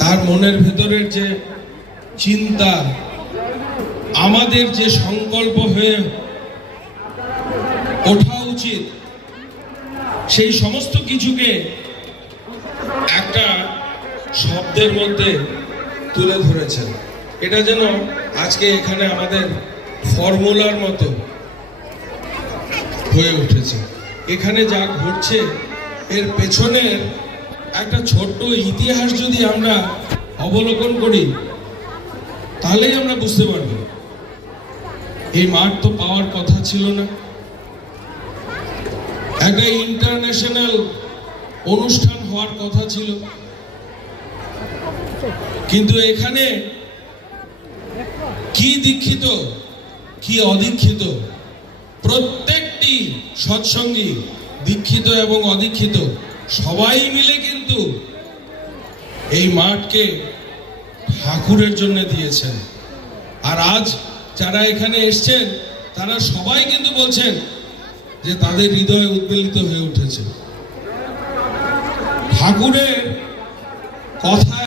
তার মনের ভেতরের যে চিন্তা, আমাদের যে সংকল্প হয়ে ওঠা উচিত, সেই সমস্ত কিছুকে একটা শব্দের মধ্যে তুলে ধরেছেন। এটা যেন আজকে এখানে আমাদের ফর্মুলার মতো হয়ে উঠেছে। এখানে যা ঘটছে এর পেছনের একটা ছোট্ট ইতিহাস যদি আমরা অবলোকন করি, তাহলেই আমরা বুঝতে পারব এই মাঠ তো পাওয়ার কথা ছিল না। একটা ইন্টারন্যাশনাল অনুষ্ঠান হওয়ার কথা ছিল, কিন্তু এখানে কি দীক্ষিত কি অদীক্ষিত, প্রত্যেকটি সৎসঙ্গী দীক্ষিত এবং অদীক্ষিত সবাই মিলে কিন্তু এই মাঠকে ঠাকুরের জন্য দিয়েছেন। আর আজ যারা এখানে এসছেন তারা সবাই কিন্তু বলছেন যে তাদের হৃদয় উদ্বেলিত হয়ে উঠেছে ঠাকুরের কথা।